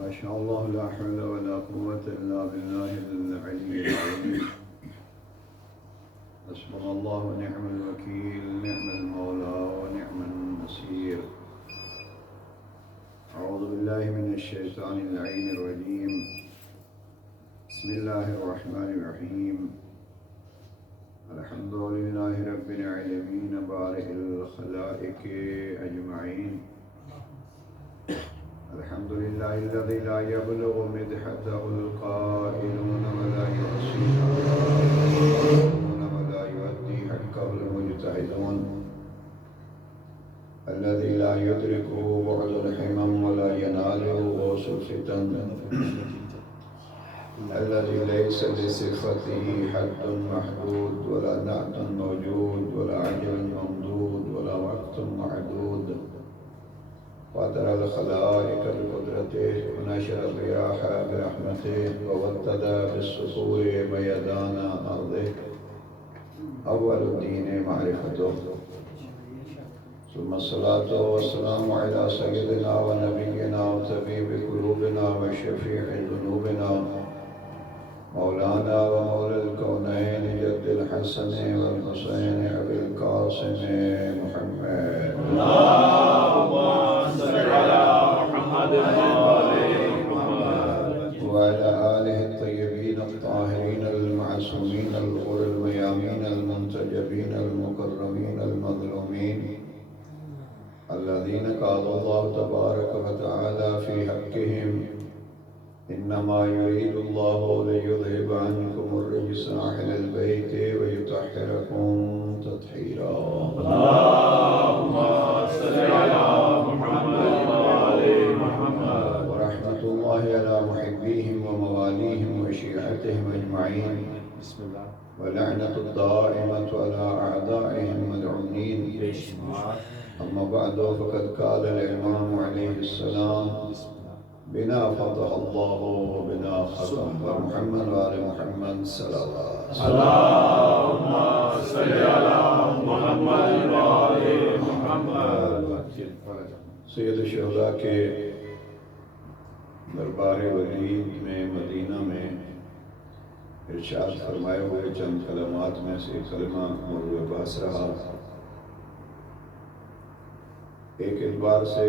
ما شاء الله لا حول ولا قوة إلا بالله العلي العظيم. حسبنا الله ونعم الوكيل، نعم المولى ونعم النصير. أعوذ بالله من الشيطان اللعين الرجيم. بسم الله الرحمن الرحيم. الحمد لله رب العالمين بارئ الخلائق أجمعين. الحمد لله الذي لا يبلغ مدحته القائلون ولا يحصي حقه ولا يؤدي حقه المجتهدون. الذي لا يدركه بعد الحمم ولا يناله غوث الفتن. الذي ليس لصفته حد محدود ولا نعت موجود ولا عجل ممدود ولا وقت معدود. وتر الخلائق بقدرته ونشر الرياح برحمته ووتد بالصخور ميدان أرضه. أول الدين معرفته، ثم الصلاة والسلام على سيدنا ونبينا وطبيب قلوبنا وشفيع ذنوبنا مولانا ومولى الكونين جد الحسن والحسين أبي القاسم محمد. اللهم صل على محمد وعلى آله الطيبين الطاهرين المعصومين الغر الميامين المنتجبين المكرمين المظلومين الذين قال الله تبارك وتعالى في حقهم: إنما يريد الله ليذهب عنكم الرجس أهل البيت ويطهركم تطهيرا. اللهم صل على محمد وآل محمد. ورحمة الله على محبيهم ومواليهم وشيعتهم أجمعين. بسم الله. ولعنة الدائمة على أعدائهم ملعونين. أما بعد، فقد قال الإمام عليه السلام: بنا فتح الله وبنا ختم. محمد وآل محمد صلوات. اللهم صل على محمد وآل محمد. سید الشہداء کے دربار ولید میں مدینہ میں ارشاد فرمائے ہوئے چند کلمات میں سے کلمہ موضوع بحث رہا. ایک اعتبار سے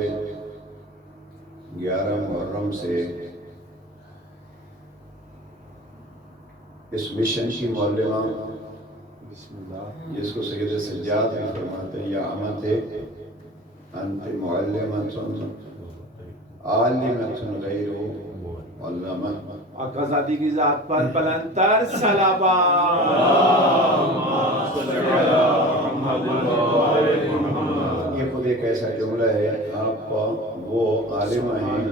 11 محرم سے اس مشن کی معلمہ جس کو سید سجاد بھی فرماتے ہیں: یا امت انت معلمۃ عالمۃ غیر معلمہ. آقا زادی کی ذات پر بلندتر صلوات. یہ خود ایک ایسا جملہ ہے. آپ وہ عالمہ ہیں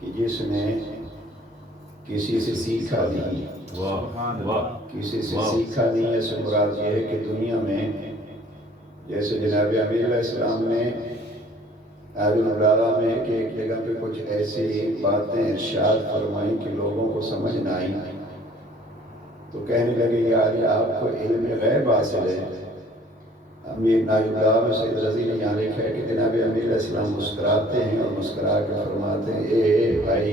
کہ جس نے کسی سے سیکھا نہیں. کسی سے سیکھا نہیں. ایسے مراد یہ ہے کہ دنیا میں جیسے جناب امیر علیہ السلام نے آیت البلاغہ میں کہ ایک جگہ پہ کچھ ایسی باتیں ارشاد فرمائیں کہ لوگوں کو سمجھ نہ آئیں، تو کہنے لگے کہ آج آپ کو علم غیب حاصل ہے. امیر نائب اللہ میں سید رضی نے یہاں لکھا ہے کہ جناب امیر علیہ السلام مسکراتے ہیں اور مسکرا کے فرماتے ہیں: اے بھائی،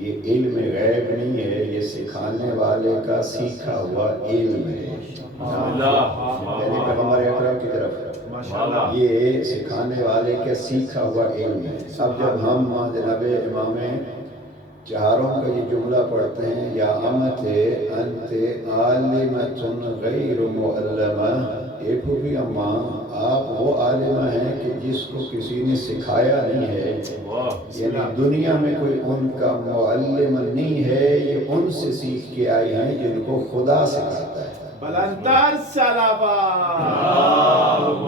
یہ علم غیب نہیں ہے، یہ سکھانے والے کا سیکھا ہوا علم ہے. یعنی پیغمبر اکرم کی طرف یہ سکھانے والے کا سیکھا ہوا علم ہے. اب جب ہم جناب امام چہاروں کا یہ جملہ پڑھتے ہیں: یا امت انت عالمۃ غیر معلمہ. اے پھوپھی اماں، آپ وہ عالمہ ہیں کہ جس کو کسی نے سکھایا نہیں ہے. یعنی دنیا میں کوئی ان کا معلم نہیں ہے، یہ ان سے سیکھ کے آئے ہیں جن کو خدا سکھاتا ہے. بلندتر صلوات. اللهم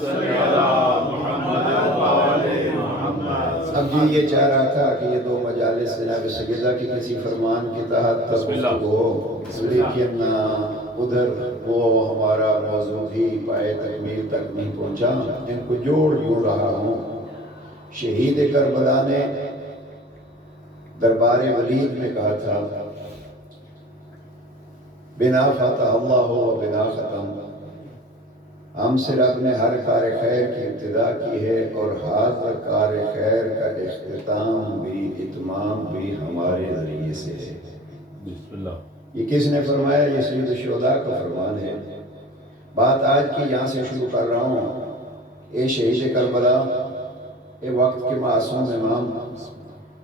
صل على محمد وآل محمد. اب یہ چاہ رہا تھا کہ یہ 2 مجالس جناب سیدہ کی کسی فرمان کے تحت گفتگو ہو، لیکن ادھر وہ ہمارا موضوع بھی پائے تکمیل تک نہیں پہنچا. ان کو جوڑ رہا ہوں. شہید کربلا نے دربار ولید میں کہا تھا: بنا فتح اللہ و بنا ختم. ہم سے رب نے ہر کار خیر کی ابتدا کی ہے اور ہر کار خیر کا اختتام بھی اتمام بھی ہمارے ذریعے سے ہے۔ بسم اللہ۔ یہ کس نے فرمایا؟ یہ سید الشہداء کا فرمان ہے۔ بات آج کی یہاں سے شروع کر رہا ہوں۔ اے شہید کربلا، اے وقت کے معصوم امام،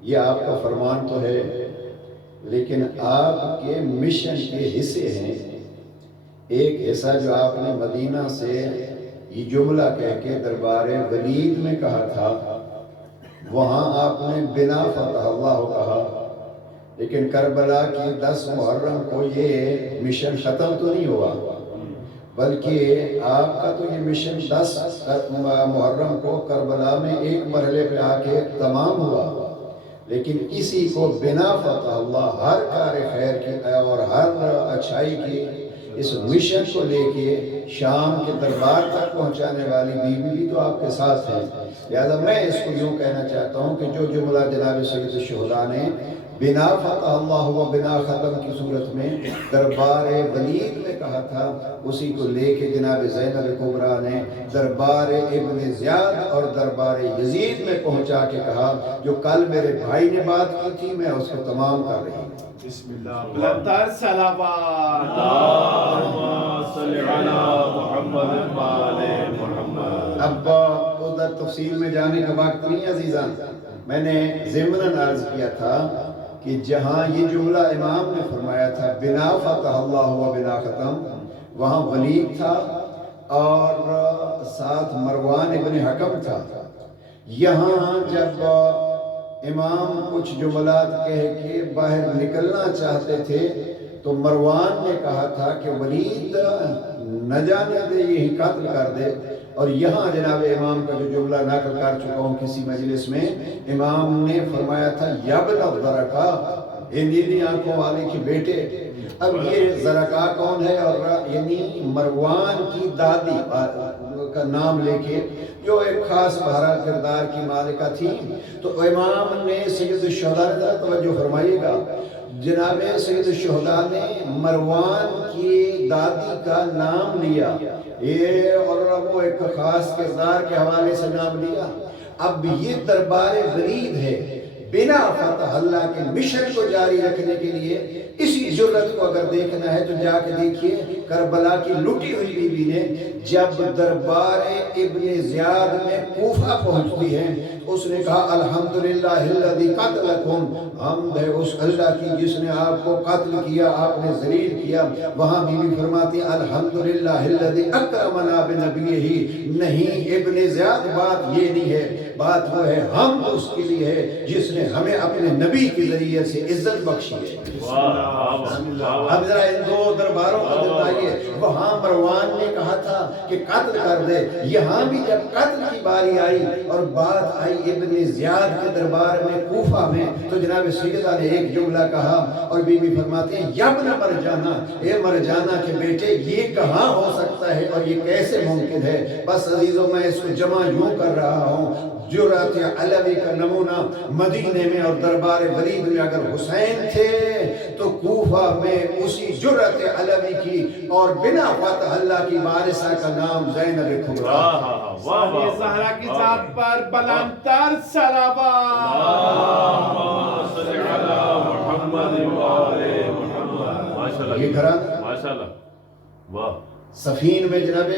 یہ آپ کا فرمان تو ہے، لیکن آپ کے مشن کے حصے ہیں۔ ایک حصہ جو آپ نے مدینہ سے یہ جملہ کہہ کے دربار ولید میں کہا تھا، وہاں آپ نے بنا فتح اللہ کہا، لیکن کربلا کی 10 محرم کو یہ مشن ختم تو نہیں ہوا، بلکہ آپ کا تو یہ مشن 10 محرم کو کربلا میں ایک مرحلے پہ آ کے تمام ہوا، لیکن اسی کو بنا فتح اللہ ہر کار خیر کی اور ہر اچھائی کی اس مشن کو لے کے شام کے دربار تک پہنچانے والی بیوی بھی تو آپ کے ساتھ ہے۔ لہذا میں اس کو یوں کہنا چاہتا ہوں کہ جو جملہ جناب سید الشہداء نے بنا فتح اللہ و بنا ختم کی صورت میں دربار ولید میں کہا تھا، اسی کو لے کے جناب زینب کبریٰ نے دربار ابن زیاد اور دربار یزید میں پہنچا کے کہا جو کل میرے بھائی نے بات کی تھی میں اس کو تمام کر رہی ہوں۔ بسم اللہ۔ بلندتر صلوات۔ اللہم صلی علی محمد و آل محمد۔ اب ادھر تفصیل میں جانے کا وقت نہیں عزیزان، میں نے ضمناً عرض کیا تھا کہ جہاں یہ جملہ امام نے فرمایا تھا بنا فتح اللہ و بنا ختم، وہاں ولید تھا اور ساتھ مروان ابن حکم تھا۔ یہاں جب امام کچھ جملات کہہ کے باہر نکلنا چاہتے تھے تو مروان نے کہا تھا کہ ولید نہ جانے دے، یہی قتل کر دے، اور یہاں جناب امام کا جو جملہ نقل کر چکا ہوں کسی مجلس میں، امام نے فرمایا تھا یبن زرقا، اے نیلی آنکھوں والے کے بیٹے۔ اب یہ زرقا کون ہے؟ اور یعنی مروان کی دادی کا نام لے کے جو ایک خاص بہرحال کردار کی مالکہ تھی، تو امام نے سید الشہداء نے توجہ فرمائیے گا، جناب سید الشہداء نے مروان کی دادی کا نام لیا، یہ اور وہ ایک خاص کردار کے حوالے سے نام لیا۔ اب یہ دربار ولید ہے، بنا فتح اللہ کے مشن کو جاری رکھنے کے لیے اسی جرت کو اگر دیکھنا ہے تو جا کے دیکھیے کربلا کی لٹی ہوئی بیوی نے جب دربار ابن زیاد میں کوفہ پہنچتی ہے تو اس نے کہا الحمدللہ الذی قتلکم، حمد ہے اس اللہ کی جس نے آپ کو قتل کیا، آپ نے ذلیل کیا۔ وہاں بیوی فرماتی الحمدللہ الذی اکرمنا بنبیہ، نہیں ابن زیاد بات یہ نہیں ہے، بات وہ ہے ہم اس کے لیے ہے جس نے ہمیں اپنے نبی کے ذریعے سے عزت بخشی ہے۔ اب ذرا ان دو درباروں کو بتائیے، وہاں مروان نے کہا تھا کہ قتل کر دے، یہاں بھی جب قتل کی باری آئی اور بات آئی ابن زیاد کے دربار میں کوفہ میں تو جناب سیدہ نے ایک جملہ کہا اور بی بی فرماتے ہیں یبن مرجانہ، اے مرجانہ کے بیٹے یہ کہاں ہو سکتا ہے اور یہ کیسے ممکن ہے؟ بس عزیزوں میں اس کو جمع یوں کر رہا ہوں، جرأت علوی کا نمونہ مدینے میں اور دربار ولید میں اگر حسین تھے تو کوفہ میں اسی جرأت علوی کی اور بنا فتح اللہ کی وارثہ کا نام زینب کبریٰ۔ ثانی زہرا کی ذات پر بلندتر صلوات۔ اللہم صلی علی محمد و آل محمد۔ یہ گھرانہ ماشاءاللہ، واہ۔ سفین میں جناب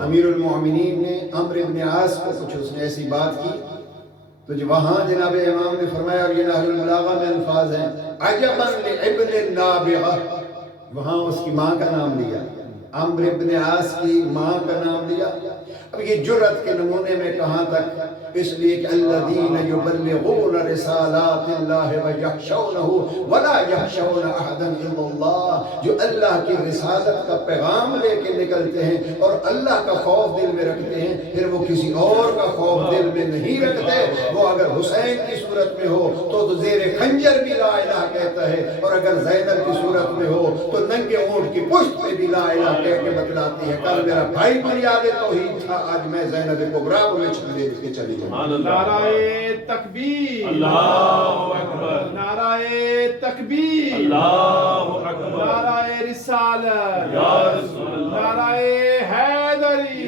امیر المؤمنین نے عمرو بن عاص کو کچھ اس نے ایسی بات کی تو جو وہاں جناب امام نے فرمایا اور یہ نحل البلاغہ میں الفاظ ہیں عجبا لابن النابغہ، وہاں اس کی ماں کا نام لیا، عمرو بن عاص کی ماں کا نام لیا۔ اب یہ جرأت کے نمونے میں کہاں تک؟ اس لیے کہ الذین یبلغون رسالات اللہ ویخشونہ ولا یخشون احدا الا اللہ، جو اللہ کی رسالت کا پیغام لے کے نکلتے ہیں اور اللہ کا خوف دل میں رکھتے ہیں، پھر وہ کسی اور کا خوف دل میں نہیں رکھتے۔ وہ اگر حسین کی صورت میں ہو تو زیر خنجر بھی لا الہ کہتا ہے، اور اگر زینب کی صورت میں ہو تو ننگے اونٹ کی پشت پہ بھی لا الہ کہہ کے بتلاتی ہے کل میرا بھائی بنیاد توحید تھا، آج میں زینب کبریٰ کو میں چھلے کے چلی جاؤں۔ نعرہ تکبیر، اللہ اکبر، نعرہ تکبیر، اللہ اکبر، نعرہ رسالت، یا رسول اللہ، نعرہ حیدری،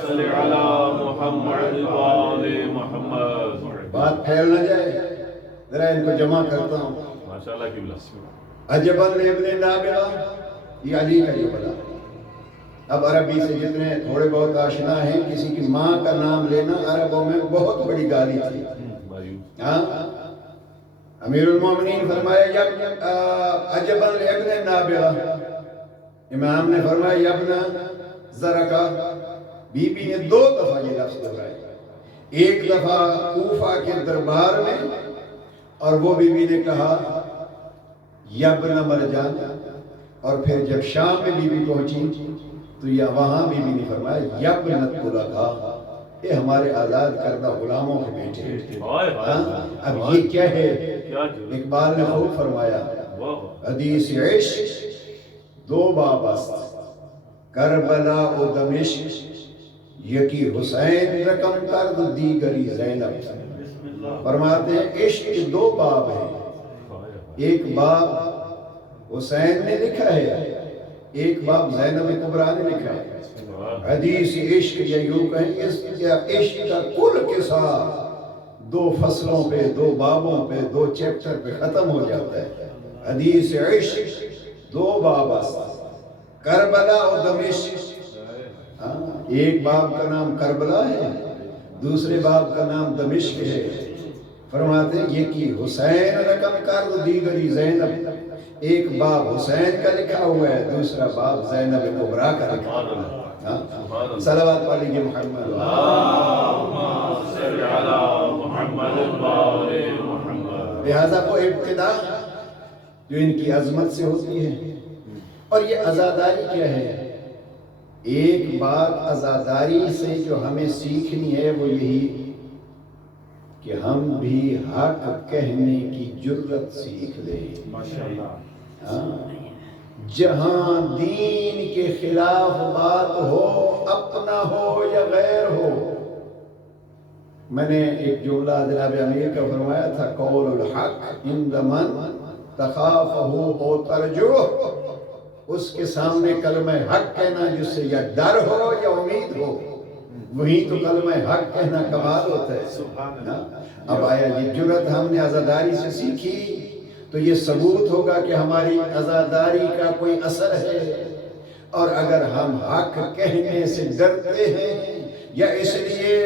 صل على محمد وآل محمد بات پھیل نہ جائے، ذرا ان کو جمع کرتا ہوں. ماشاءاللہ قبلہ عجباً ابن نابغہ، یہ علی کا جملہ. اب عربی سے جتنے تھوڑے بہت آشنا ہیں، کسی کی ماں کا نام لینا عربوں میں بہت بڑی گالی تھی. ہاں، امیر المومنین فرمایا عجباً ابن نابغہ، امام نے فرمایا ابن زرقہ. بی بی نے 2 دفعہ یہ لفظ دہرایا، ایک دفعہ کوفہ کے دربار میں، اور وہ بی بی نے کہا یبن مرجان، اور پھر جب شام میں بی بی پہنچی تو یہ وہاں بی بی نے فرمایا یبن طلقاء، یہ ہمارے آزاد کردہ غلاموں کے بیٹے. اب یہ کیا ہے؟ اقبال نے خوب فرمایا حدیث عشق 2 باب است، کربلا و دمشق، یکی حسین رقم کرد دیگری زینب. فرماتے ہیں عشق کے 2 باب ہیں، ایک باب حسین نے لکھا ہے، ایک باب زینب کبریٰ نے لکھا ہے. حدیث عشق یا یوں کہیں اس عشق کا کل قصہ 2 فصلوں پہ، 2 بابوں پہ، 2 چیپٹر پہ ختم ہو جاتا ہے. حدیث عشق 2 باب است، کربلا و دمشق. ایک باب کا نام کربلا ہے، دوسرے باب کا نام دمشق ہے. فرماتے ہیں یہ کہ حسین رقم کرد دیگری زینب، ایک باب حسین کا لکھا ہوا ہے، دوسرا باب زینب کبریٰ کا لکھا ہوا ہے. صلوات علیہ محمد. اللهم صل على محمد وآل محمد. لہذا وہ ابتدا جو ان کی عظمت سے ہوتی ہے. اور یہ عزاداری کیا ہے؟ ایک بات عزاداری سے جو ہمیں سیکھنی ہے وہ یہی کہ ہم بھی حق کہنے کی جرت سیکھ لیں. جہاں دین کے خلاف بات ہو، اپنا ہو یا غیر ہو. میں نے ایک جملہ جناب امیر کا فرمایا تھا، قول الحق عند من تخافہ او ترجوہ. اس کے سامنے کلمہ حق کہنا جس سے یا ڈر ہو یا امید ہو، وہی تو کلمہ حق کہنا کمال ہوتا ہے. اب آیا یہ جرت ہم نے عزاداری سے سیکھی تو یہ ثبوت ہوگا کہ ہماری عزاداری کا کوئی اثر ہے. اور اگر ہم حق کہنے سے ڈرتے ہیں یا اس لیے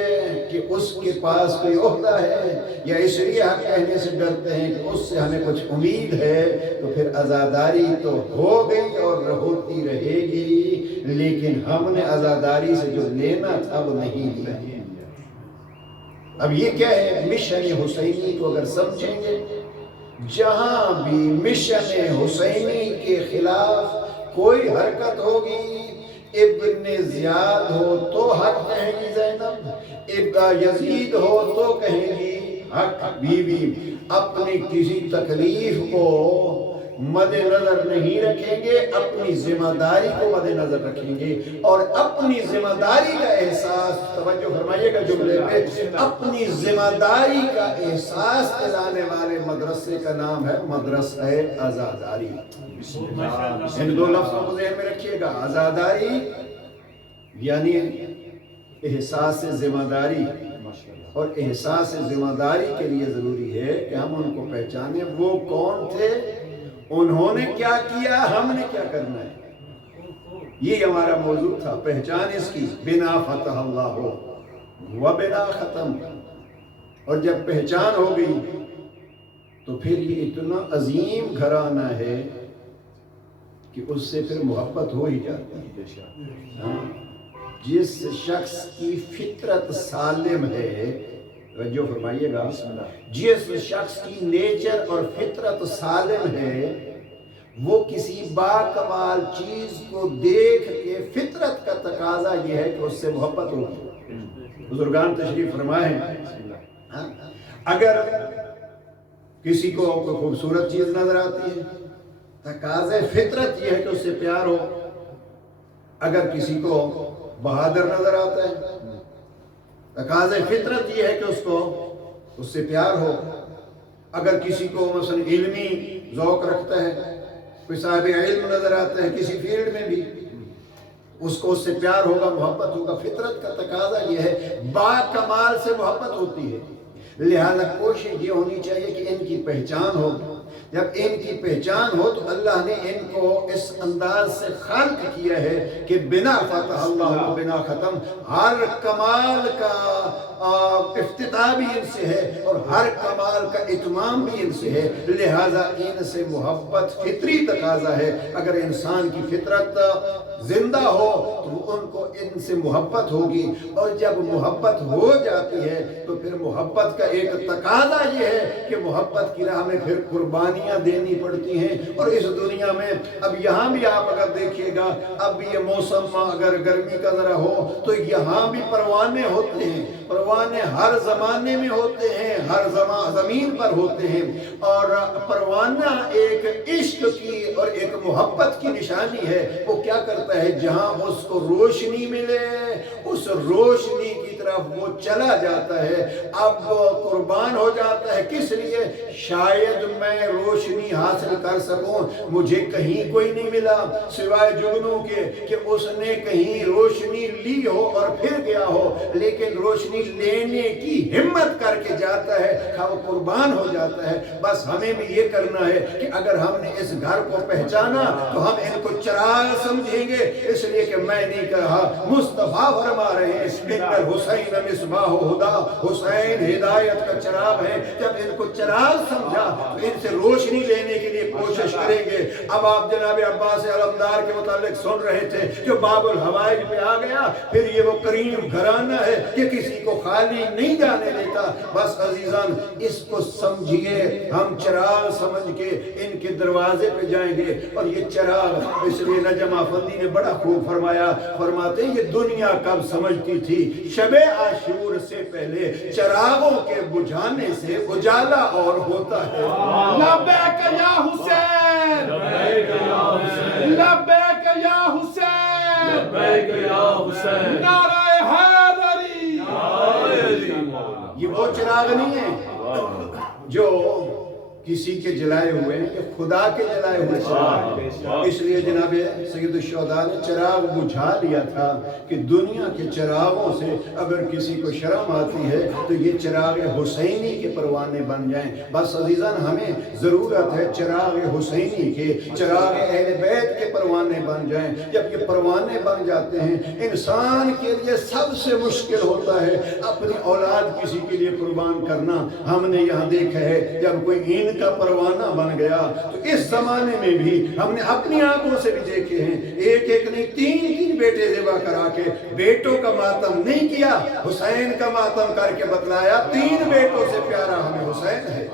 کہ اس کے پاس کوئی عہدہ ہے، یا اس لیے حق کہنے سے ڈرتے ہیں کہ اس سے ہمیں کچھ امید ہے، تو پھر عزاداری تو ہو گئی اور ہوتی رہے گی، لیکن ہم نے عزاداری سے جو لینا تھا وہ نہیں لیا. اب یہ کیا ہے؟ مشن حسینی کو اگر سمجھیں گے، جہاں بھی مشن حسینی کے خلاف کوئی حرکت ہوگی، ابن زیاد ہو تو حق کہیں گی زینب، ابن یزید ہو تو کہیں گی حق. بی بی اپنی کسی تکلیف کو مد نظر نہیں رکھیں گے، اپنی ذمہ داری کو مد نظر رکھیں گے. اور اپنی ذمہ داری کا احساس، توجہ فرمائیے گا جملے پہ، اپنی ذمہ داری کا احساس دلانے والے مدرسے کا نام ہے مدرسہ عزاداری. ان 2 لفظوں کو ذہن میں رکھیے گا. عزاداری یعنی احساس ذمہ داری، اور احساس ذمہ داری کے لیے ضروری ہے کہ ہم ان کو پہچانیں وہ کون تھے، انہوں نے کیا کیا، ہم نے کیا کرنا ہے. یہ ہمارا موضوع تھا. پہچان اس کی بنا فتح اللہ ہو و بنا ختم. اور جب پہچان ہو گئی تو پھر یہ اتنا عظیم گھرانہ ہے کہ اس سے پھر محبت ہو ہی جاتی ہے. جس شخص کی فطرت سالم ہے، توجہ فرمائیے گا، جس شخص کی نیچر اور فطرت سالم ہے، وہ کسی باکمال چیز کو دیکھ کے فطرت کا تقاضا یہ ہے کہ اس سے محبت ہو. بزرگان تشریف فرمائے، اگر کسی کو کوئی خوبصورت چیز نظر آتی ہے، تقاضے فطرت یہ ہے کہ اس سے پیار ہو. اگر کسی کو بہادر نظر آتا ہے، تقاضے فطرت یہ ہے کہ اس سے پیار ہو. اگر کسی کو مثلا علمی ذوق رکھتا ہے، کوئی صاحب علم نظر آتا ہے کسی فیلڈ میں بھی، اس کو اس سے پیار ہوگا، محبت ہوگا۔ فطرت کا تقاضا یہ ہے، با کمال سے محبت ہوتی ہے، لہذا کوشش یہ ہونی چاہیے کہ ان کی پہچان ہو۔ جب ان کی پہچان ہو تو اللہ نے ان کو اس انداز سے خلق کیا ہے کہ بنا فتح اللہ و بنا ختم، ہر کمال کا افتتاح بھی ان سے ہے اور ہر کمال کا اتمام بھی ان سے ہے، لہذا ان سے محبت فطری تقاضا ہے۔ اگر انسان کی فطرت زندہ ہو تو ان کو ان سے محبت ہوگی، اور جب محبت ہو جاتی ہے تو پھر محبت کا ایک تقاضا یہ ہے کہ محبت کی راہ میں پھر قربانیاں دینی پڑتی ہیں۔ اور اس دنیا میں اب یہاں بھی آپ اگر دیکھیے گا، اب بھی یہ موسم اگر گرمی کا ذرا ہو تو یہاں بھی پروانے ہوتے ہیں، پروانے ہر زمانے میں ہوتے ہیں، ہر زمین پر ہوتے ہیں، اور پروانہ ایک عشق کی اور ایک محبت کی نشانی ہے۔ وہ کیا کرتا ہے، جہاں اس کو روشنی ملے اس روشنی کی طرف وہ چلا جاتا ہے، اب قربان ہو جاتا ہے۔ کس لیے؟ شاید میں روشنی حاصل کر سکوں، مجھے کہیں کوئی نہیں ملا سوائے جگنوں کے کہ اس نے کہیں روشنی لی ہو اور پھر گیا ہو، لیکن روشنی لینے کی ہمت کر کے جاتا ہے، وہ قربان ہو جاتا ہے۔ بس ہمیں بھی یہ کرنا ہے کہ اگر ہم نے اس گھر کو پہچانا تو ہم ان کو چراغ سمجھیں گے، اس لیے کہ میں نہیں کہا، مصطفیٰ فرما رہے ہیں حسین مصباح ہدا، حسین ہدایت کا چراغ ہے۔ جب ان کو چراغ سمجھا تو ان سے روشنی لینے کے لیے کوشش کریں گے۔ اب آپ جناب عباس علمدار کے متعلق سن رہے تھے کہ باب الحوائج پہ آ گیا، پھر یہ وہ کریم گھرانہ ہے کہ کسی کو خالی نہیں جانے دیتا۔ بس عزیزان اس کو سمجھیے، ہم چراغ سمجھ کے ان کے دروازے پہ جائیں گے۔ اور یہ چراغ اس لیے نجم افندی نے بڑا خوب فرمایا، فرماتے ہیں یہ دنیا کب سمجھتی تھی شب عاشور سے پہلے چراغوں کے بجھانے سے اجالا اور ہوتا ہے۔ لبیک یا حسین، لبیک یا حسین، لبیک یا حسین، لبیک یا حسین، نعرہ حیدری۔ یہ وہ چراغ نہیں ہے جو کسی کے جلائے ہوئے ہیں، یہ خدا کے جلائے ہوئے چراغ۔ اس لیے جناب سید الشہداء نے چراغ بجھا لیا تھا کہ دنیا کے چراغوں سے اگر کسی کو شرم آتی ہے تو یہ چراغ حسینی کے پروانے بن جائیں۔ بس عزیزان ہمیں ضرورت ہے چراغ حسینی کے، چراغ اہل بیت کے پروانے بن جائیں۔ جب یہ پروانے بن جاتے ہیں، انسان کے لیے سب سے مشکل ہوتا ہے اپنی اولاد کسی کے لیے قربان کرنا۔ ہم نے یہاں دیکھا ہے جب کوئی این کا پروانہ بن گیا تو اس زمانے میں بھی ہم نے اپنی آنکھوں سے بھی دیکھے ہیں، ایک ایک نہیں تین بیٹے ذبح کرا کے بیٹوں کا ماتم نہیں کیا، حسین کا ماتم کر کے بتلایا 3 بیٹوں سے پیارا ہمیں حسین ہے۔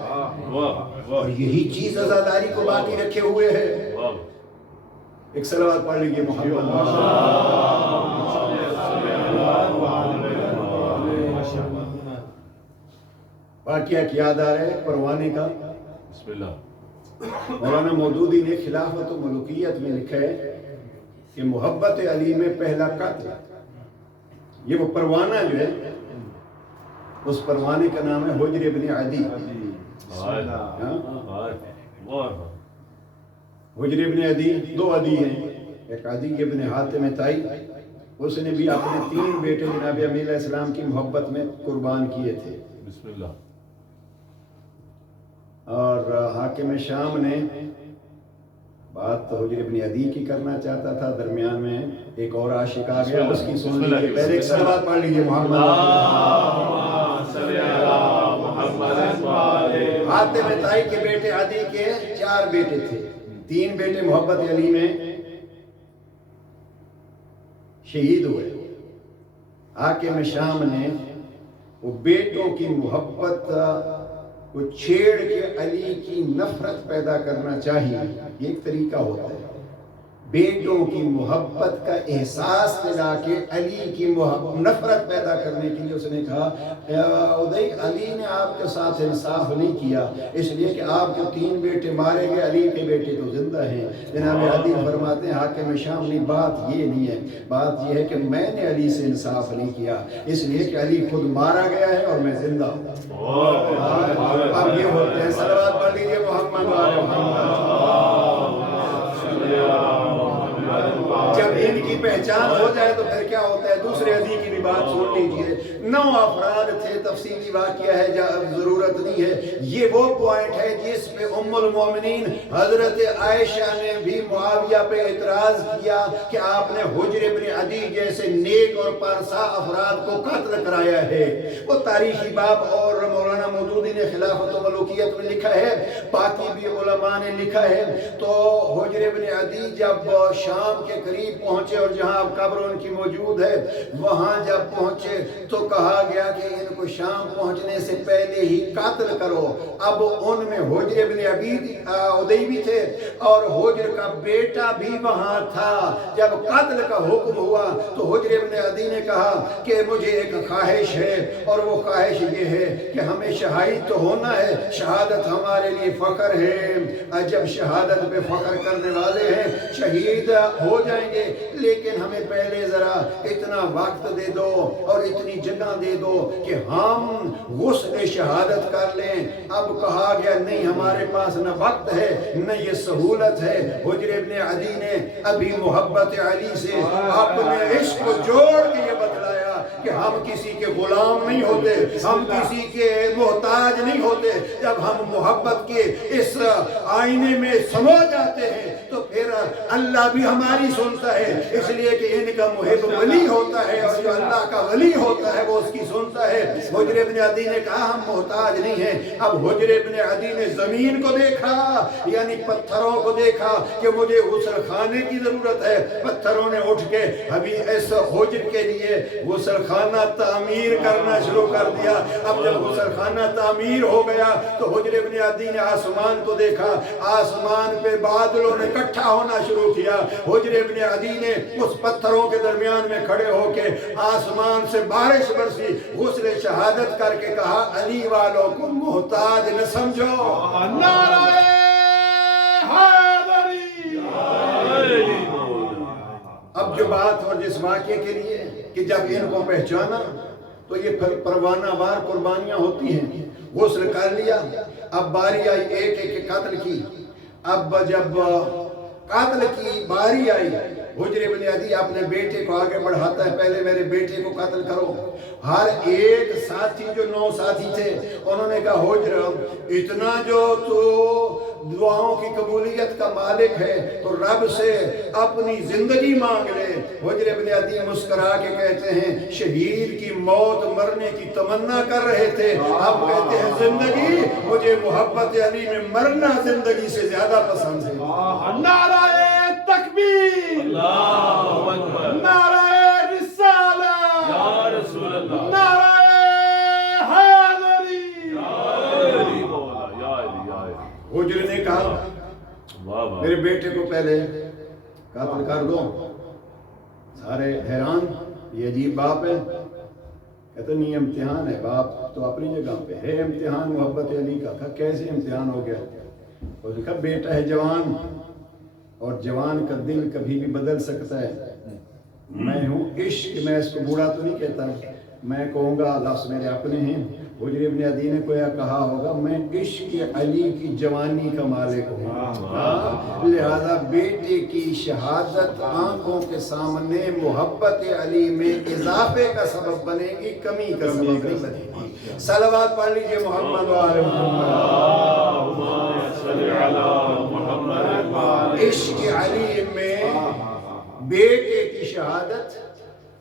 اور یہی چیز عزاداری کو باقی رکھے ہوئے ہے۔ ایک صلوات پڑھ لیجیے محمد۔ واقعہ یاد آ رہا ہے پروانے کا۔ بسم اللہ۔ مولانا مودودی نے خلافت و ملوکیت میں لکھا ہے کہ محبت علی میں پہلا قتل، یہ وہ پروانہ جو ہے اس پروانے کا نام ہے حجر ابن عدی۔ حجر ابن عدی 2 عدی ہیں، ایک عدی ابن حاتم طائی، اس نے بھی اپنے 3 بیٹے جناب امیر علیہ السلام کی محبت میں قربان کیے تھے۔ بسم اللہ۔ اور حاکم شام نے بات تو حجر ابن عدی کی کرنا چاہتا تھا، درمیان میں ایک اور عاشق آ گیا، اس کی سن لیجیے۔ پہلے ایک صلوات پڑھ لیجیے محمد۔ حاتم طائی کے بیٹے عدی کے 4 بیٹے تھے، 3 بیٹے محبت علی میں شہید ہوئے۔ حاکم شام نے وہ بیٹوں کی محبت کو چھیڑ کے علی کی نفرت پیدا کرنا چاہیے، یہ ایک طریقہ ہوتا ہے۔ بیٹوں کی محبت کا احساس دلا کے علی کی نفرت پیدا کرنے کے لیے اس نے کہا ادئی علی نے آپ کے ساتھ انصاف نہیں کیا، اس لیے کہ آپ کے 3 بیٹے مارے گئے، علی کے بیٹے تو زندہ ہیں۔ جناب عدی فرماتے ہیں حاکم شام نہیں، بات یہ نہیں ہے، بات یہ ہے کہ میں نے علی سے انصاف نہیں کیا، اس لیے کہ علی خود مارا گیا ہے اور میں زندہ ہوں۔ اب یہ ہوتے ہیں، صلوات پڑھ لیجیے محمد۔ پہچان ہو جائے تو پھر کیا ہوتا ہے؟ دوسرے علی کی بھی بات سن لیجئے. 9 افراد تھے، تفصیلی واقعہ ہے، ضرورت نہیں ہے. یہ وہ پوائنٹ ہے جس پہ ام المومنین حضرت عائشہ نے بھی معاویہ پہ اعتراض کیا کہ آپ نے حجر ابن عدی جیسے نیک اور پارسا افراد کو قتل کرایا ہے. وہ تاریخی باب اور مولانا مودودی نے خلافت و ملوکیت میں لکھا ہے، باقی بھی علماء نے لکھا ہے. تو حجر ابن عدی جب شام کے قریب پہنچے اور جہاں اب قبر ان کی موجود ہے وہاں جب پہنچے تو کہا گیا کہ ان کو شام پہنچنے سے پہلے ہی قتل کرو. اب ان میں حجر ابن عدی بھی تھے اور حجر کا بیٹا بھی وہاں تھا. جب قتل کا حکم ہوا تو حجر ابن عدی نے کہا کہ مجھے ایک خواہش ہے اور وہ خواہش یہ ہے کہ ہمیں شہید تو ہونا ہے، شہادت ہمارے لیے فخر ہے. جب شہادت پہ فخر کرنے والے ہیں شہید ہو جائیں گے، لیکن ہمیں پہلے ذرا اتنا وقت دے دو اور اتنی جگہ دے دو کہ ہم غسل شہادت کر لیں. اب کہا گیا نہیں، ہمارے پاس نہ وقت ہے نہ یہ سہولت ہے. حجر ابن عدی نے ابھی محبت علی سے اپنے عشق کو جوڑ کے یہ بتلایا کہ ہم کسی کے غلام نہیں ہوتے، ہم کسی کے محتاج نہیں ہوتے. جب ہم محبت کے اس آئینے میں سمو جاتے ہیں تو پھر اللہ بھی ہماری سنتا ہے، اس لیے کہ ان کا محب ولی ہوتا ہے اور جو اللہ کا ولی ہوتا ہے وہ اس کی سنتا ہے. حجر ابن عدی نے کہا ہم محتاج نہیں ہیں. اب حجر ابن عدی نے زمین کو دیکھا، یعنی پتھروں کو دیکھا کہ مجھے غسل خانے کی ضرورت ہے. پتھروں نے اٹھ کے ابھی اس حجر کے لیے غسل خانہ تعمیر کرنا شروع کر دیا. اب جب غسل خانہ تعمیر ہو گیا تو حجر ابن عدی نے آسمان کو دیکھا، آسمان پہ بادلوں نے اکٹھا ہونا شروع کیا. حجر ابن عدی نے اس پتھروں کے درمیان میں کھڑے ہو کے آسمان سے بارش برسی، غسل شہادت کر کے کہا علی والوں کو محتاج نہ سمجھو. نعرہ حیدری. اب جو بات اور جس واقعے کے لیے کہ جب ان کو پہچانا تو یہ پروانہ وار قربانیاں ہوتی ہیں. غسل کر لیا، اب باری آئی ایک ایک قتل کی. اب جب قتل کی باری آئی حجر ابن عدی اپنے بیٹے کو آگے بڑھاتا ہے، پہلے میرے بیٹے کو قتل کرو. ہر ایک ساتھی جو 9 ساتھی تھے انہوں نے کہا حجر اتنا جو تو دعاؤں کی قبولیت کا مالک ہے تو رب سے اپنی زندگی مانگ لے. حجر ابن عدی مسکرا کے کہتے ہیں شہید کی موت مرنے کی تمنا کر رہے تھے، اب کہتے ہیں زندگی، مجھے محبت علی میں مرنا زندگی سے زیادہ پسند ہے. نعرہ تکبیر. اللہ اکبر. نعرہ رسالہ. یا رسول اللہ. نعرہ حیدری. یا علی مولا، یا علی، یا علی. حجر نے کہا واہ واہ. میرے بیٹے کو پہلے قتل کر دو. سارے حیران، یہ عجیب باپ ہے. کہتے نہیں امتحان ہے. باپ تو اپنی جگہ پہ ہے، امتحان محبت علی کا. کہا کیسے امتحان ہو گیا؟ اس نے کہا بیٹا ہے جوان اور جوان کا دل کبھی بھی بدل سکتا ہے. میں ہوں عشق، میں اس کو بوڑھا تو نہیں کہتا، میں کہوں گا لفظ میرے اپنے ہیں. حجر ابن عدی نے کوئی کہا ہوگا میں عشق علی کی جوانی کا مالک ہوں، لہذا بیٹے کی شہادت آنکھوں کے سامنے محبت علی میں اضافے کا سبب بنے گی، کمی کا سبب نہیں بنے گی. صلوات پڑھ لیجئے محمد و آل محمد. عشق علی میں بیٹے کی شہادت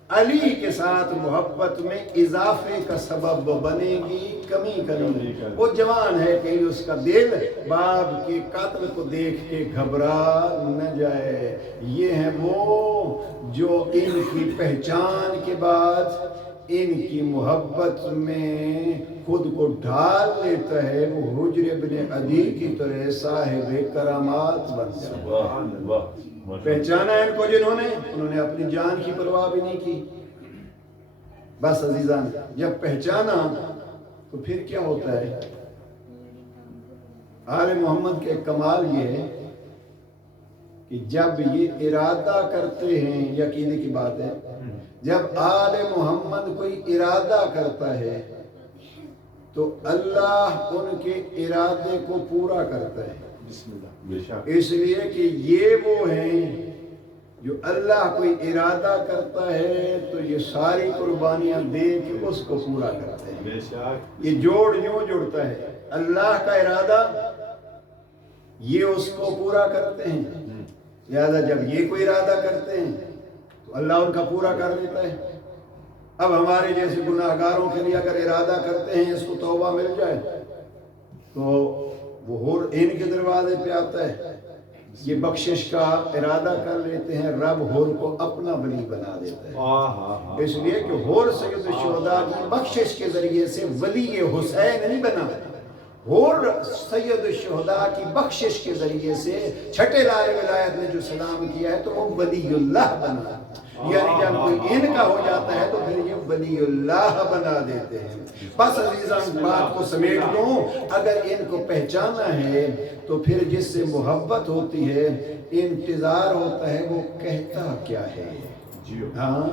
علی کے ساتھ محبت میں اضافے کا سبب بنے گی، کمی کا نہیں. وہ جوان ہے کہیں اس کا دل باپ کے قتل کو دیکھ کے گھبرا نہ جائے. یہ ہیں وہ جو ان کی پہچان کے بعد ان کی محبت میں خود کو ڈھال لیتا ہے. وہ حجر ابن عدی کی طرح صاحب کرامات بن جائے. پہچانا ان کو جنہوں نے، انہوں نے اپنی جان کی پرواہ بھی نہیں کی. بس عزیزان جب پہچانا تو پھر کیا ہوتا ہے؟ آل محمد کے کمال یہ ہے کہ جب یہ ارادہ کرتے ہیں، یقینی کی بات ہے، جب آل محمد کوئی ارادہ کرتا ہے تو اللہ ان کے ارادے کو پورا کرتا ہے. اس لیے کہ یہ وہ ہیں جو اللہ کوئی ارادہ کرتا ہے تو یہ ساری قربانیاں دے کے اس کو پورا کرتے ہیں. یہ جوڑ یوں جڑتا ہے، اللہ کا ارادہ یہ اس کو پورا کرتے ہیں، لہذا جب یہ کوئی ارادہ کرتے ہیں تو اللہ ان کا پورا کر دیتا ہے. اب ہمارے جیسے گناہگاروں کے لیے اگر ارادہ کرتے ہیں اس کو توبہ مل جائے تو وہ حور عین کے دروازے پہ آتا ہے، یہ بخشش کا ارادہ کر لیتے ہیں، رب حور کو اپنا ولی بنا دیتا ہے. اس لیے کہ حور سید الشہداء کی بخشش کے ذریعے سے ولی حسین نہیں بنا، حور سید الشہداء کی بخشش کے ذریعے سے چھٹے لائے ولایت نے جو سلام کیا ہے تو وہ ولی اللہ بنا. یعنی جب کوئی ان کا ہو جاتا ہے تو پھر یہ ولی اللہ بنا دیتے ہیں. بس عزیزان بات کو سمیٹ لوں، اگر ان کو پہچانا ہے تو پھر جس سے محبت ہوتی ہے انتظار ہوتا ہے وہ کہتا کیا ہے. ہاں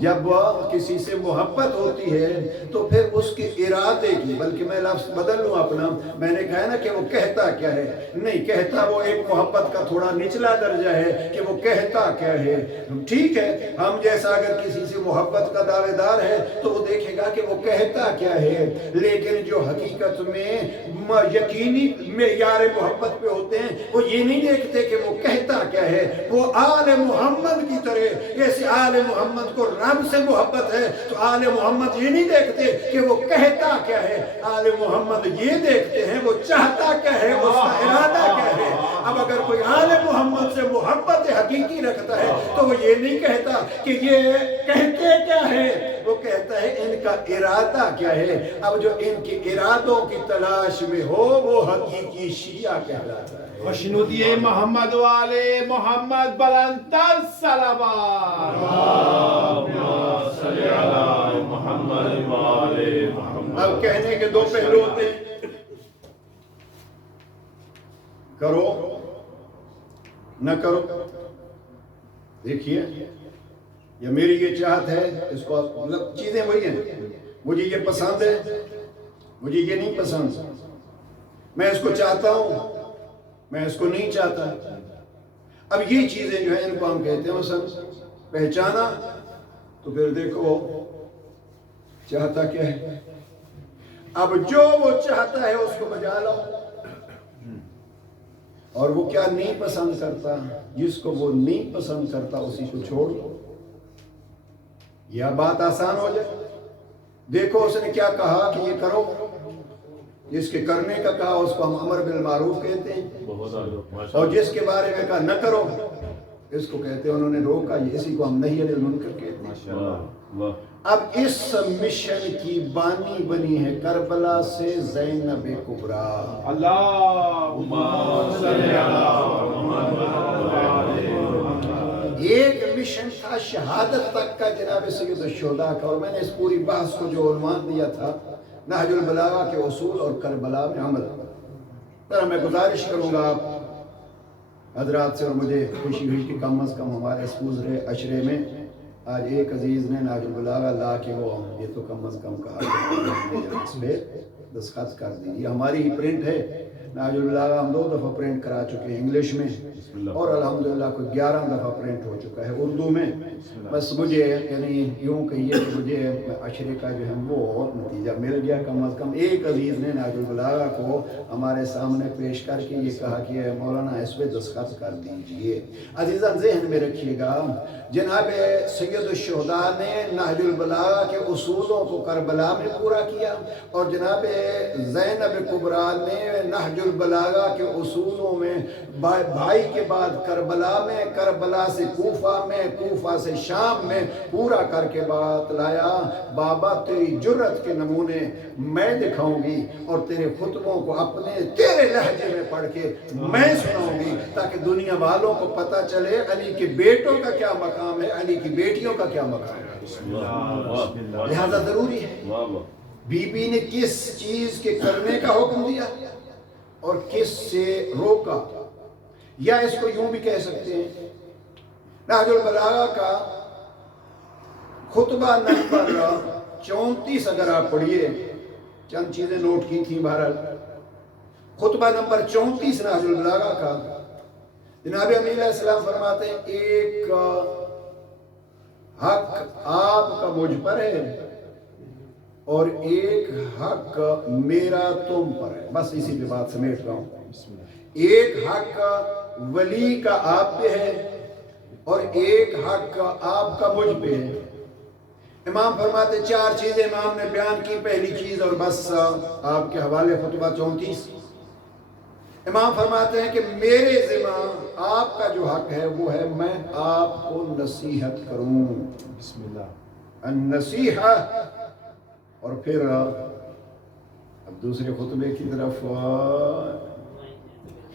جب کسی سے محبت ہوتی ہے تو پھر اس کے ارادے کی، بلکہ میں لفظ بدل لوں اپنا، میں نے کہا نا کہ وہ کہتا کیا ہے، نہیں کہتا وہ ایک محبت کا تھوڑا نچلا درجہ ہے کہ وہ کہتا کیا ہے. ٹھیک ہے، ہم جیسا اگر کسی سے محبت کا دعوے دار ہے تو وہ دیکھے گا کہ وہ کہتا کیا ہے، لیکن جو حقیقت میں یقینی معیار محبت پہ ہوتے ہیں وہ یہ نہیں دیکھتے کہ وہ کہتا کیا ہے. وہ آل محمد کی طرح، جیسے آل محمد کو رب سے محبت ہے تو آل محمد یہ نہیں دیکھتے کہ وہ کہتا کیا ہے، آل محمد یہ دیکھتے ہیں وہ چاہتا کیا ہے، اس کا ارادہ کیا ہے. اب اگر کوئی آل محمد سے محبت حقیقی رکھتا ہے تو وہ یہ نہیں کہتا کہ یہ کہتے کیا ہے، وہ کہتا ہے ان کا ارادہ کیا ہے. اب جو ان کے ارادوں کی تلاش میں ہو وہ حقیقی شیعہ کہلاتا ہے. خوشنودی محمد والے محمد بلندر صلوات. اب کہنے کے دو پہلو ہوتے ہیں، کرو نہ کرو. دیکھیے یہ میری یہ چاہت ہے، اس کو مطلب چیزیں وہی ہیں، مجھے یہ پسند ہے، مجھے یہ نہیں پسند، میں اس کو چاہتا ہوں، میں اس کو نہیں چاہتا. اب یہ چیزیں جو ہیں ان کو ہم کہتے ہیں مثلا پہچانا. تو پھر دیکھو چاہتا کیا ہے. اب جو وہ چاہتا ہے اس کو بجا لو، اور وہ کیا نہیں پسند کرتا، جس کو وہ نہیں پسند کرتا اسی کو چھوڑ دو. یہ بات آسان ہو جائے. دیکھو اس نے کیا کہا کہ یہ کرو، جس کے کرنے کا کہا اس کو ہم امر بالمعروف کہتے ہیں، اور جس کے بارے میں کہا نہ کرو اس کو کہتے ہیں انہوں نے روکا، اسی کو ہم نہی عن المنکر کہتے ہیں. اب اس مشن کی بانی بنی ہے کربلا سے زینب کبریٰ. اللہم صلی علی ایک مشن تھا شہادت تک کا جناب سید الشہداء کا، اور میں نے اس پوری بحث کو جو عنوان دیا تھا نہج البلاغہ کے اصول اور کربلا میں عمل. پر میں گزارش کروں گا آپ حضرات سے، اور مجھے خوشی ہوئی کہ کم از کم ہمارے اس گزرے عشرے میں آج ایک عزیز نے نہج البلاغہ لا کے وہ یہ تو کم از کم کہا اس پہ دستخط کر دی. یہ ہماری ہی پرنٹ ہے نہج البلاغہ، ہم 2 دفعہ پرنٹ کرا چکے ہیں انگلش میں، اور الحمدللہ کوئی 11 دفعہ پرنٹ ہو چکا ہے اردو میں. بس مجھے یعنی یوں کہیے کہ مجھے عشرے کا جو ہے وہ نتیجہ مل گیا. کم از کم ایک عزیز نے نہج البلاغہ کو ہمارے سامنے پیش کر کے یہ کہا کہ مولانا اس پہ دستخط کر دیجئے. عزیزان ذہن میں رکھیے گا، جناب سید الشہداء نے نہج البلاغہ کے اصولوں کو کربلا میں پورا کیا، اور جناب زینب کبریٰ نے نہج البلاغہ کے اصولوں میں بھائی کے بعد کربلا میں، کربلا سے کوفہ میں، کوفہ سے شام میں پورا کر کے بات لایا. بابا تیری جرت کے نمونے میں دکھاؤں گی، اور تیرے خطبوں کو اپنے تیرے لہجے میں پڑھ کے میں سناؤں گی، تاکہ دنیا والوں کو پتہ چلے علی کے بیٹوں کا کیا مقام ہے، علی کی بیٹیوں کا کیا مقام ہے. لہذا ضروری ہے بی بی نے کس چیز کے کرنے کا حکم دیا اور کس سے روکا. یا اس کو یوں بھی کہہ سکتے ہیں، نہج البلاغہ کا خطبہ نمبر 34 اگر آپ پڑھیے، چند چیزیں نوٹ کی تھیں بہرحال. خطبہ نمبر 34 نہج البلاغہ کا، جناب امین علیہ السلام فرماتے ہیں ایک حق آپ کا مجھ پر ہے اور ایک حق میرا تم پر ہے. بس اسی پہ بات سمیٹ رہا ہوں. ایک حق ولی کا آپ پہ ہے اور ایک حق آپ کا مجھ پہ ہے. امام فرماتے 4 چیزیں امام نے بیان کی. پہلی چیز اور بس آپ کے حوالے خطبہ 34. امام فرماتے ہیں کہ میرے ذمہ آپ کا جو حق ہے وہ ہے میں آپ کو نصیحت کروں. بسم اللہ. النصیحہ. اور پھر اب دوسرے خطبے کی طرف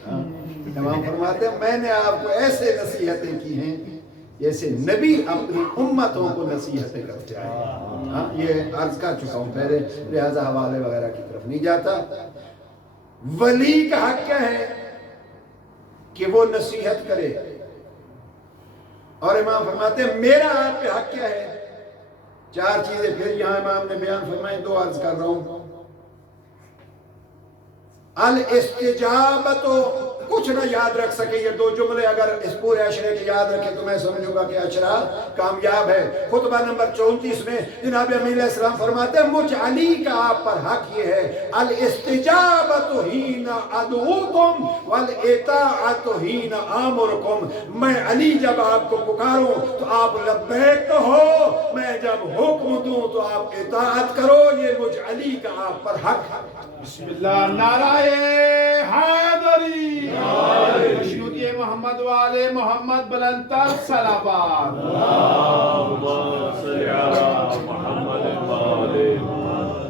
امام فرماتے ہیں میں نے آپ کو ایسے نصیحتیں کی ہیں جیسے نبی اپنی امتوں کو نصیحتیں کرتے ہیں. یہ عرض کر چکا ہوں پہلے, لہذا حوالے وغیرہ کی طرف نہیں جاتا. ولی کا حق کیا ہے کہ وہ نصیحت کرے, اور امام فرماتے ہیں میرا آپ پہ حق کیا ہے. 4 چیزیں پھر یہاں امام نے بیان فرمائی, 2 عرض کر رہا ہوں. الاستجابت, کچھ نہ یاد رکھ سکے یہ 2 جملے, اگر اس پورے اشرے کے یاد رکھے تو میں سمجھوں گا کہ اشرا کامیاب ہے. خطبہ نمبر 34 میں جناب امین علیہ السلام فرماتے ہیں مجھ علی کا آپ پر حق یہ ہے الاستجابت حین ادعوکم والاطاعت حین آمرکم. میں علی جب آپ کو پکاروں تو آپ لبیک کہو, میں جب حکم دوں تو آپ اطاعت کرو. یہ مجھ علی کا آپ پر حق. بسم اللہ. نعرہ حیدری, مشنودی محمد والے محمد بلند تر صلوات. اللہم صلی علی محمد والے محمد.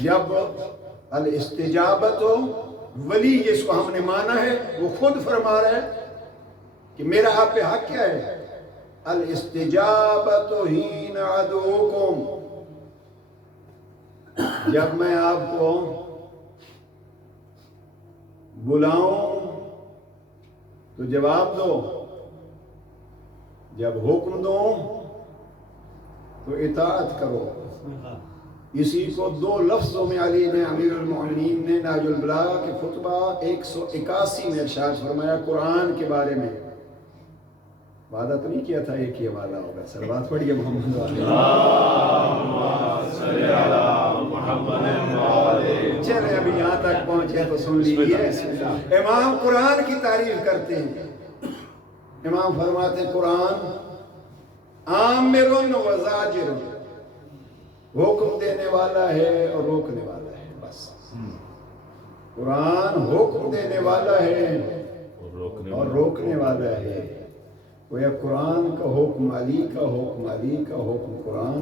جب الاستجابت ولی جس کو ہم نے مانا ہے وہ خود فرما رہا ہے کہ میرا آپ پہ حق کیا ہے. الاستجابت حین ادعوکم, جب میں آپ کو بلاؤں تو جواب دو, جب حکم دو تو اطاعت کرو. اسی کو 2 لفظوں میں علی نے امیر المؤمنین نے ناج البلاغہ کے خطبہ 181 میں ارشاد فرمایا قرآن کے بارے میں. وعدہ تو نہیں کیا تھا ایک ہی حوالہ ہوگا. صلوات پڑھیے محمد والے. چلے ابھی یہاں تک پہنچے تو سن لیجیے. امام قرآن کی تعریف کرتے ہیں. امام فرماتے ہیں قرآن آمر و زاجر, حکم دینے والا ہے اور روکنے والا ہے. بس قرآن حکم دینے والا ہے اور روکنے والا ہے. وہ یا قرآن کا حکم علی کا حکم, علی کا حکم قرآن.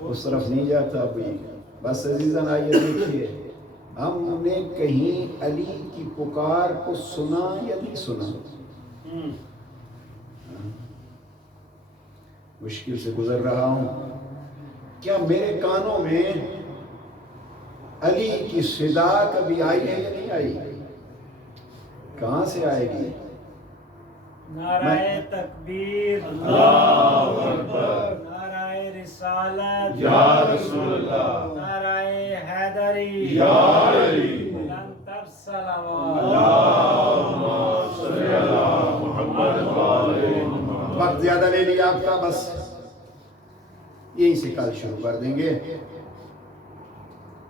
اس طرف نہیں جاتا ابھی. بس عزیزاً آئیے دیکھیے ہم نے کہیں علی کی پکار کو سنا یا نہیں سنا. مشکل سے گزر رہا ہوں. کیا میرے کانوں میں علی کی صدا کبھی آئی ہے یا نہیں آئی؟ کہاں سے آئے گی؟ نعرہ تکبیر, اللہ اکبر, نعرہ رسالت, یا رسول اللہ, نعرہ حیدری, یا علی, بلند تر صلوات. اللہم صلی علی محمد والے محمد. وقت زیادہ لے لیا آپ کا, بس یہیں سے کل شروع کر دیں گے.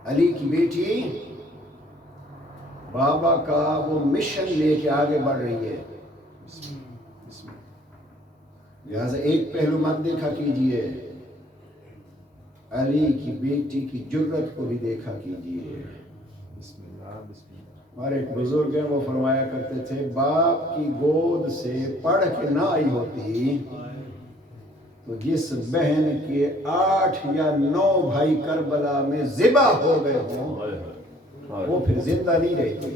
علی کی بیٹی بابا کا وہ مشن لے کے آگے بڑھ رہی ہے. لہذا ایک پہلو مت دیکھا کیجئے, علی کی بیٹی کی جرت کو بھی دیکھا کیجئے. ہمارے ایک بزرگ ہیں وہ فرمایا کرتے تھے باپ کی گود سے پڑھ کے نہ آئی ہوتی تو جس بہن کے 8 یا 9 بھائی کربلا میں ذبح ہو گئے ہوں وہ پھر زندہ نہیں رہتی.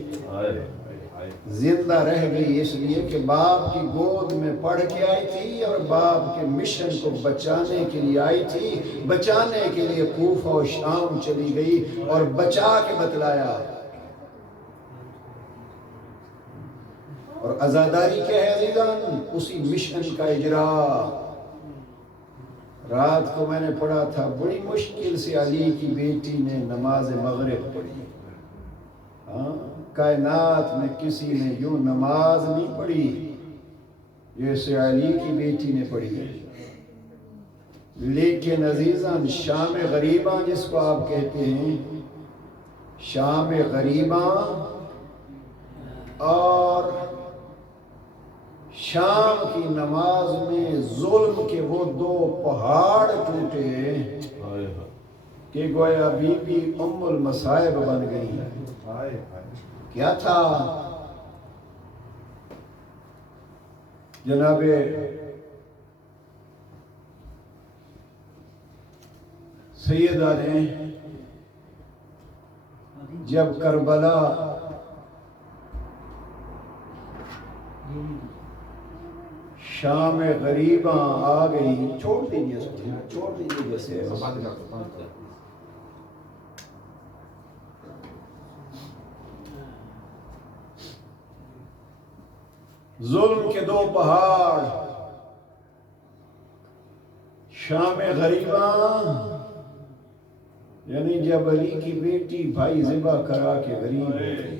زندہ رہ گئی اس لیے کہ باپ کی گود میں پڑھ کے آئی تھی اور باپ کے مشن کو بچانے کے لیے آئی تھی. بچانے کے لیے کوفہ و شام چلی گئی اور بچا کے بتلایا. اور عزاداری کیا ہے عزیزان؟ اسی مشن کا اجرا. رات کو میں نے پڑھا تھا بڑی مشکل سے علی کی بیٹی نے نماز مغرب پڑھی. کائنات میں کسی نے یوں نماز نہیں پڑھی جیسے علی کی بیٹی نے پڑھی. لیکن عزیزان شام غریباں جس کو آپ کہتے ہیں، شام غریباں اور شام کی نماز میں ظلم کے وہ دو پہاڑ ٹوٹے کہ گویا بی بی ام المصائب بن گئی. کیا تھا؟ جناب سیدہ نے جب کربلا شام غریباں آ گئی، چھوڑ دیجیے چھوڑ دیجیے جیسے ظلم کے دو پہاڑ شام غریباں، یعنی جب علی کی بیٹی بھائی ذبح کرا کے غریب ہو گئی.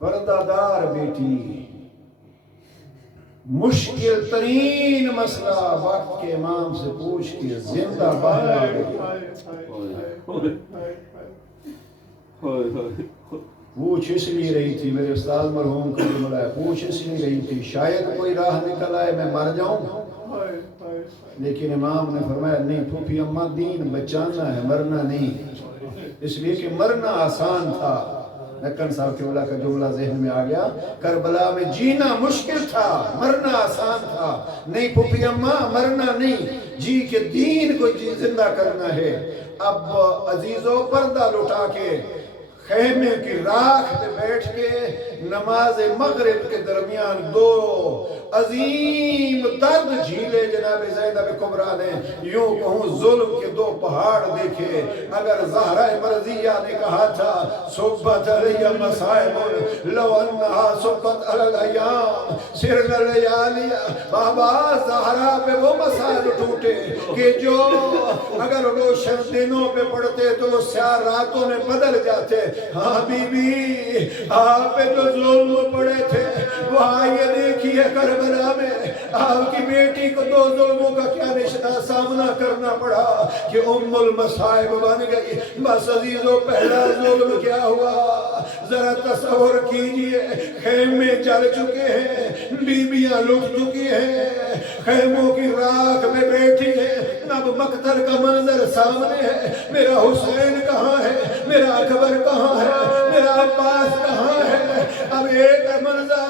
پردہ دار بیٹی، مشکل ترین مسئلہ وقت کے امام سے پوچھ کے زندہ باہر آ گئی. پوچھ اس لیے رہی تھی، میرے استاد مرحوم کا جملہ ہے، پوچھ اس لیے رہی تھی شاید کوئی راہ نکل آئے میں مر جاؤں. لیکن امام نے فرمایا نہیں پھوپھی اماں، دین بچانا ہے، مرنا نہیں. اس لیے کہ مرنا آسان تھا. نکن صاحب کے اولا کا جملہ ذہن میں آ گیا، کربلا میں جینا مشکل تھا، مرنا آسان تھا. نہیں پھوپھی اماں، مرنا نہیں، جی کے دین کو زندہ کرنا ہے. اب عزیزوں پردہ لٹا کے خیمے کی راکھ پہ بیٹھ کے نماز مغرب کے درمیان دو عظیم درد جھیلے جناب زینب کبریٰ نے، یوں کہوں ظلم کے دو پہاڑ دیکھے. اگر زہرہ مرضیہ نے کہا تھا صبت علی مصائب لو انہا صبت علی الایام سرن لیالی، بابا زہرہ پہ وہ مسائل ٹوٹے کہ جو اگر روشن دنوں پہ پڑھتے تو وہ سیاہ راتوں میں بدل جاتے. ہاں بی بی آپ پہ جو ظلم پڑے تھے وہ آئیے دیکھیے کربلا میں آپ کی بیٹی کو دو ظلموں کا کیا نشانہ سامنا کرنا پڑا کہ ام المصائب بن گئی. بس عزیزوں پہلا ظلم کیا ہوا ذرا تصور کیجئے، خیمے جل چکے ہیں، بیویاں لٹ چکی ہیں، خیموں کی راکھ میں بیٹھی ہے. اب مقتل کا منظر سامنے ہے. میرا حسین کہاں ہے؟ میرا اکبر کہاں ہے؟ میرا عباس کہاں ہے؟ اب ایک منظر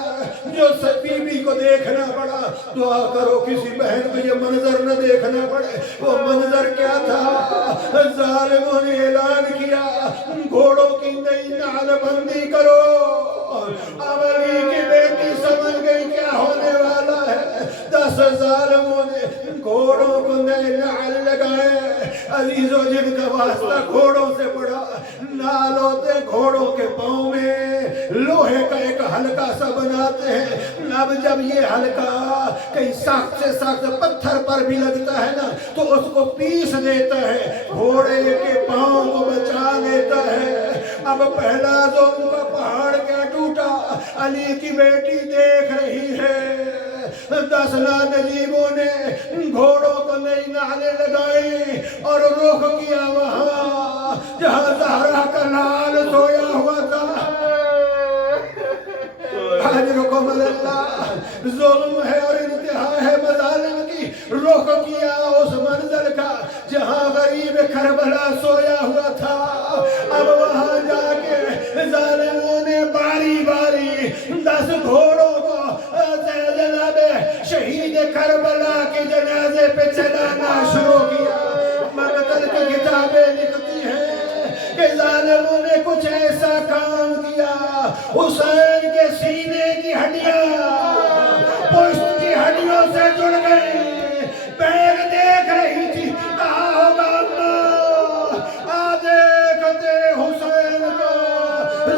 جو بی بی کو دیکھنا پڑا. دعا کرو کسی بہن کو یہ منظر نہ دیکھنا پڑے. وہ منظر کیا تھا؟ ظالموں نے اعلان کیا گھوڑوں کی نئی نعل بندی کرو. اب علی کی بیٹی سمجھ گئی کیا ہونے والا ہے. 10 ظالموں نے گھوڑوں کو نئے نعل لگائے. عزیزوں جن کا واسطہ گھوڑوں سے پڑا، نال ہوتے گھوڑوں کے پاؤں میں لوہے کا ایک ہلکا سا بناتے ہیں. اب جب یہ ہلکا کہیں سخت سے سخت پتھر پر بھی لگتا ہے نا تو اس کو پیس دیتا ہے، گھوڑے کے پاؤں کو بچا لیتا ہے. اب پہلا ظلم کا پہاڑ کیا ٹوٹا؟ علی کی بیٹی دیکھ رہی ہے 10 ناجیبوں نے گھوڑوں کو نئی نعلیں لگائی اور رخ کیا وہاں جہاں زہرا کا لال سویا ہوا تھا. حجرکم اللہ، ظلم ہے اور انتہا ہے مظالم کی. رخ کیا اس منظر کا جہاں غریب کربلا سویا ہوا تھا. اب وہاں جا کے ظالموں نے باری باری 10 گھوڑوں کو جناب شہید کربلا کے جنازے پہ چلانا شروع کیا. مقتل کی کتابیں لکھتی ہیں کہ ظالموں نے کچھ ایسا کام کیا، حسین کے سینے کی ہڈیاں پشت کی ہڈیوں سے جڑ گئی. پیر دیکھ رہی تھی، کہا ہوگا اماں دیکھتے حسین کو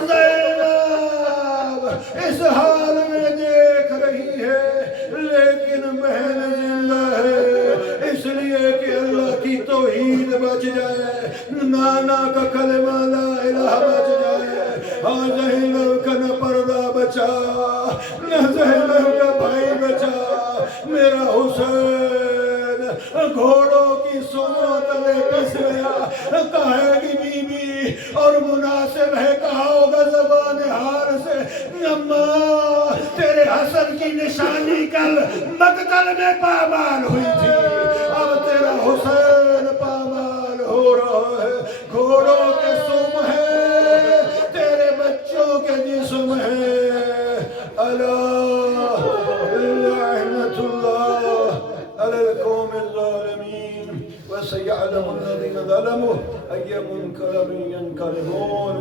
زینب اس حال میں دیکھ رہی ہے، لیکن بہن زندہ ہے. اس بچ جائے نانا کا کلمہ لا الہ بچ جائے ہاں زینب کا نہ پردہ بچا نہ زینب کا بھائی بچا میرا حسین گھوڑوں کی سنوں تلے پس گیا کہے گی بی بی اور مناسب ہے کہا ہوگا زبان حال سے اماں تیرے حسن کی نشانی کل مقتل میں پامال ہوئی تھی اب تیرا حسین پامال ہو رہا ہے گھوڑوں کے سم ہے تیرے بچوں کے جسم ہے اللہ لعنت اللہ علی القوم الظالمین وسيعلم الذين ظلموا أي منقلب ينقلبون